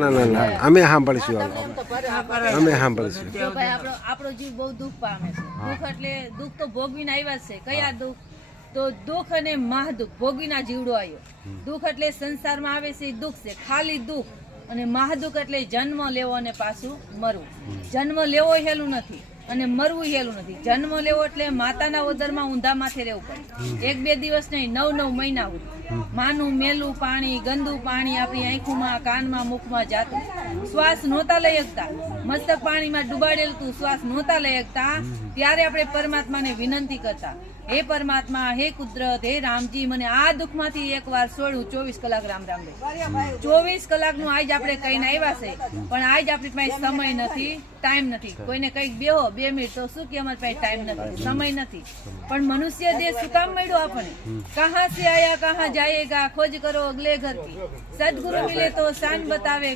ના અમે સાંભળીશું અમે સાંભળીશું આપણો જીવ બહુ દુઃખ પામે છે દુઃખ એટલે દુઃખ તો ભોગવીને આવ્યા છે કયા દુઃખ તો દુઃખ અને મહાદુઃખ ભોગવીના જીવડો આવ્યો દુઃખ એટલે સંસારમાં આવે છે દુઃખ છે ખાલી દુઃખ અને મહાદુઃખ એટલે જન્મ લેવો અને પાછું મરવું જન્મ લેવો હેલું નથી અને મરવું હેલું નથી જન્મ લેવો એટલે માતાના ઉદરમાં ઊંધા માથે રહેવું પડે 1-2 દિવસ નહીં 9-9 મહિના સુધી માનું મેલું પાણી ગંદુ પાણી આપણી આંખોમાં કાનમાં મુખમાં જાતું શ્વાસ નહોતા લઈ શકતા મસ્તક પાણીમાં ડુબાડેલું તું શ્વાસ નહોતા લઈ શકતા ત્યારે આપણે પરમાત્માને વિનંતી કરતા હે પરમાત્મા હે કુદરત હે રામજી મને આ દુઃખમાંથી એકવાર છોડું 24 કલાક રામ રામ રે 24 કલાકનું આજ આપણે કહીને આવ્યા છે પણ આજ આપણી પાસે સમય નથી ટાઈમ નથી કોઈને કઈક બેહો 2 મિનિટ તો શું કે અમારી પાસે ટાઈમ નથી સમય નથી પણ મનુષ્ય દેહ શું કામ મળ્યો આપણને કહા સે આયા કહા જાયેગા ખોજ કરો અગલે ઘર કી સદગુરુ મિલે તો શાન બતાવે